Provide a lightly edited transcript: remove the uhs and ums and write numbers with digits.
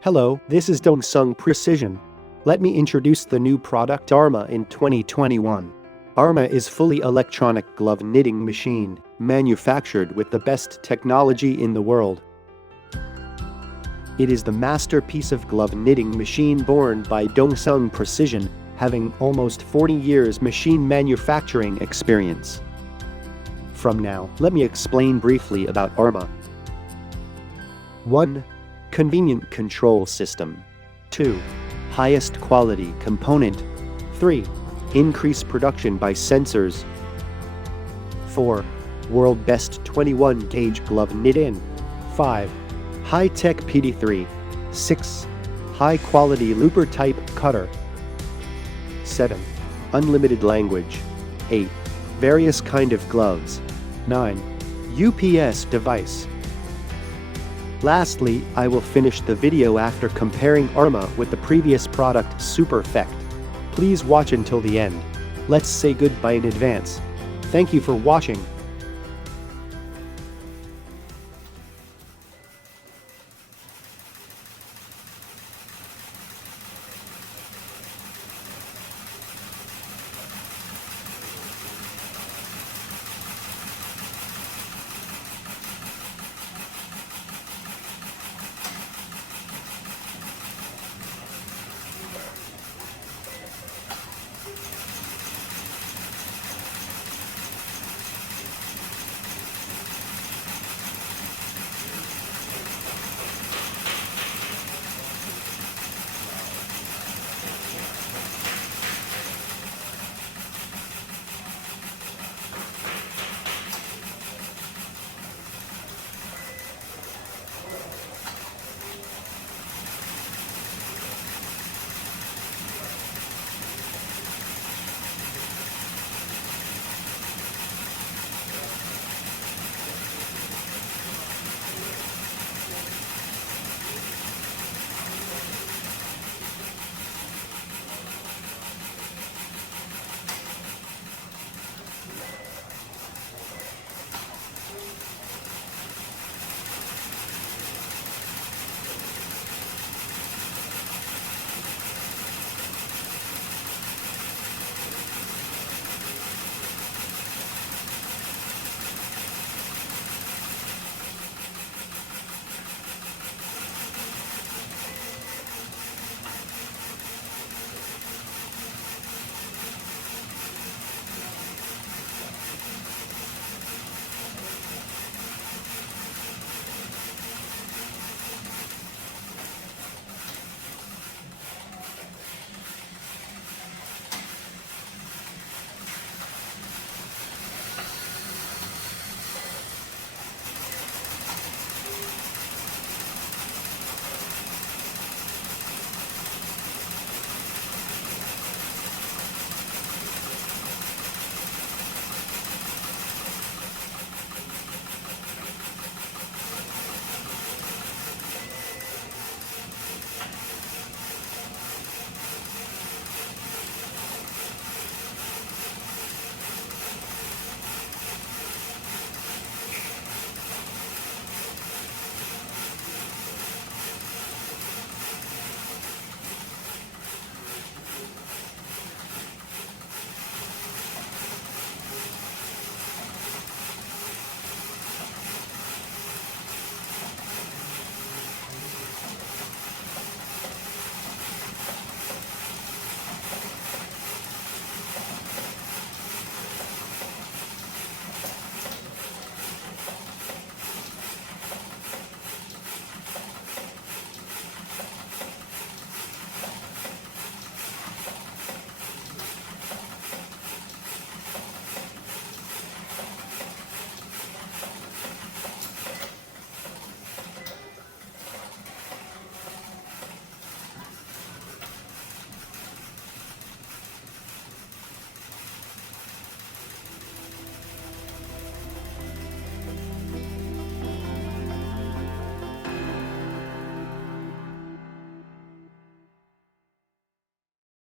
Hello, this is Dongsung Precision. Let me introduce the new product Arma in 2021. Arma is fully electronic glove knitting machine, manufactured with the best technology in the world. It is the masterpiece of glove knitting machine born by Dongsung Precision, having almost 40 years machine manufacturing experience. From now, let me explain briefly about Arma. 1. Convenient control system. 2. Highest quality component. 3. Increase production by sensors. 4. World best 21 gauge glove knit-in. 5. High-tech PD3. 6. High quality looper type cutter. 7. Unlimited language. 8. Various kind of gloves. 9. UPS device. Lastly, I will finish the video after comparing Arma with the previous product Superfect. Please watch until the end. Let's say goodbye in advance. Thank you for watching.